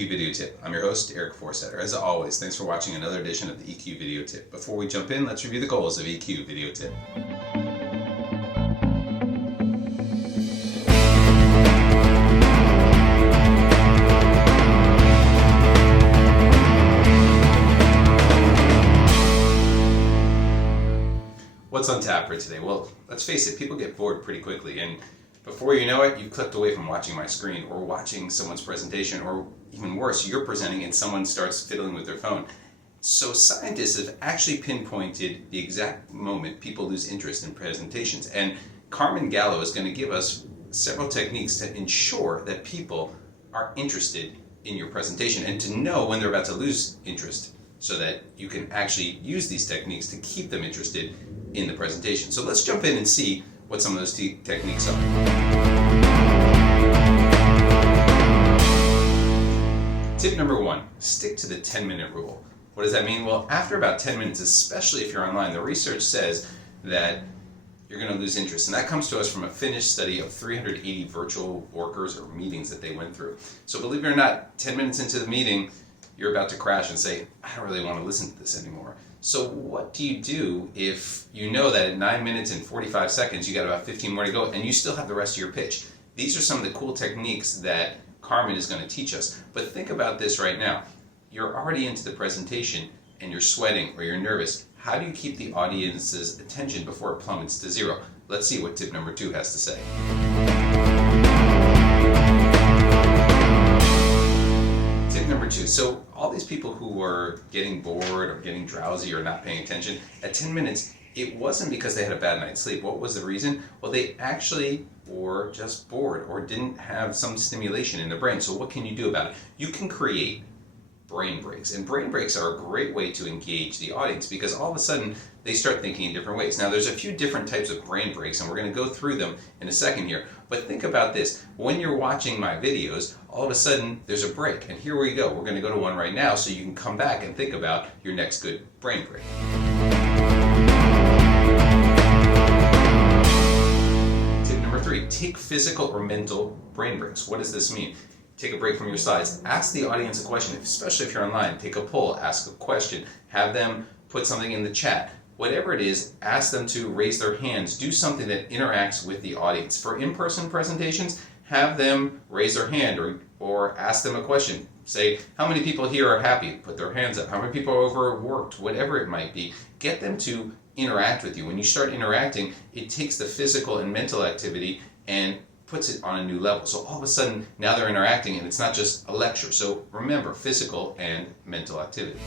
EQ Video Tip. I'm your host, Eric Forsetter. As always, thanks for watching another edition of the EQ Video Tip. Before we jump in, let's review the goals of EQ Video Tip. What's on tap for today? Well, let's face it, people get bored pretty quickly, and before you know it, you've clicked away from watching my screen or watching someone's presentation, or even worse, you're presenting and someone starts fiddling with their phone. So scientists have actually pinpointed the exact moment people lose interest in presentations, and Carmen Gallo is going to give us several techniques to ensure that people are interested in your presentation and to know when they're about to lose interest so that you can actually use these techniques to keep them interested in the presentation. So let's jump in and see what some of those techniques are. Tip number 1, stick to the 10-minute rule. What does that mean? Well, after about 10 minutes, especially if you're online, the research says that you're going to lose interest. And that comes to us from a Finnish study of 380 virtual workers or meetings that they went through. So believe it or not, 10 minutes into the meeting, you're about to crash and say, I don't really want to listen to this anymore. So what do you do if you know that at 9 minutes and 45 seconds you got about 15 more to go and you still have the rest of your pitch? These are some of the cool techniques that Carmen is going to teach us. But think about this right now. You're already into the presentation and you're sweating or you're nervous. How do you keep the audience's attention before it plummets to zero? Let's see what tip number 2 has to say. Tip number 2. So all these people who were getting bored or getting drowsy or not paying attention, at 10 minutes, it wasn't because they had a bad night's sleep. What was the reason? Well, they actually were just bored or didn't have some stimulation in their brain. So what can you do about it? You can create brain breaks. And brain breaks are a great way to engage the audience because all of a sudden they start thinking in different ways. Now there's a few different types of brain breaks and we're going to go through them in a second here. But think about this. When you're watching my videos, all of a sudden there's a break. And here we go. We're going to go to one right now so you can come back and think about your next good brain break. Tip number 3, take physical or mental brain breaks. What does this mean? Take a break from your slides. Ask the audience a question, especially if you're online. Take a poll, ask a question, have them put something in the chat. Whatever it is, ask them to raise their hands. Do something that interacts with the audience. For in-person presentations, have them raise their hand or ask them a question. Say, how many people here are happy? Put their hands up. How many people are overworked? Whatever it might be. Get them to interact with you. When you start interacting, it takes the physical and mental activity and puts it on a new level. So all of a sudden, now they're interacting and it's not just a lecture. So remember, physical and mental activity.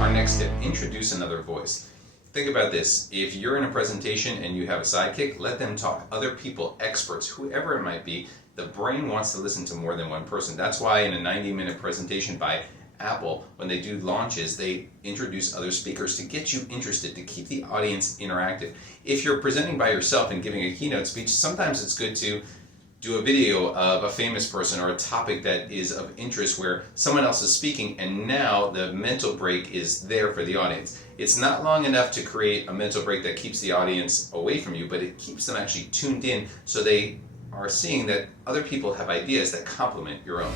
Our next tip, introduce another voice. Think about this. If you're in a presentation and you have a sidekick, let them talk. Other people, experts, whoever it might be, the brain wants to listen to more than one person. That's why in a 90-minute presentation by Apple, when they do launches, they introduce other speakers to get you interested, to keep the audience interactive. If you're presenting by yourself and giving a keynote speech, sometimes it's good to do a video of a famous person or a topic that is of interest where someone else is speaking and now the mental break is there for the audience. It's not long enough to create a mental break that keeps the audience away from you, but it keeps them actually tuned in so they are seeing that other people have ideas that complement your own.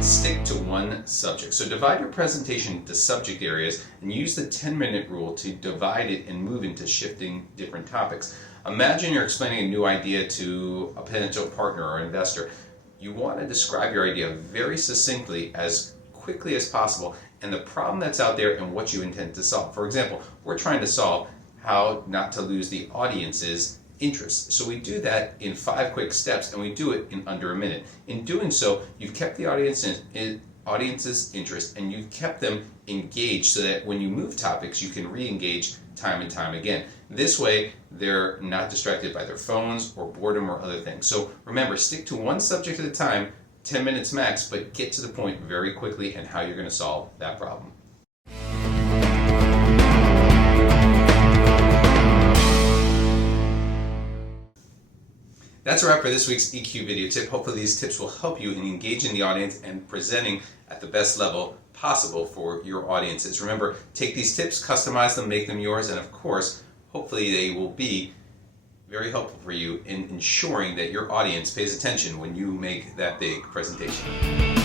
Stick to one subject. So divide your presentation into subject areas and use the 10-minute rule to divide it and move into shifting different topics. Imagine you're explaining a new idea to a potential partner or investor. You want to describe your idea very succinctly as quickly as possible and the problem that's out there and what you intend to solve. For example, we're trying to solve how not to lose the audience's interest. So we do that in 5 quick steps and we do it in under a minute. In doing so, you've kept the audience's interest and you've kept them engaged so that when you move topics, you can re-engage time and time again. This way, they're not distracted by their phones or boredom or other things. So remember, stick to one subject at a time, 10 minutes max, but get to the point very quickly and how you're going to solve that problem. That's a wrap for this week's EQ video tip. Hopefully these tips will help you in engaging the audience and presenting at the best level possible for your audiences. Remember, take these tips, customize them, make them yours, and of course, hopefully they will be very helpful for you in ensuring that your audience pays attention when you make that big presentation.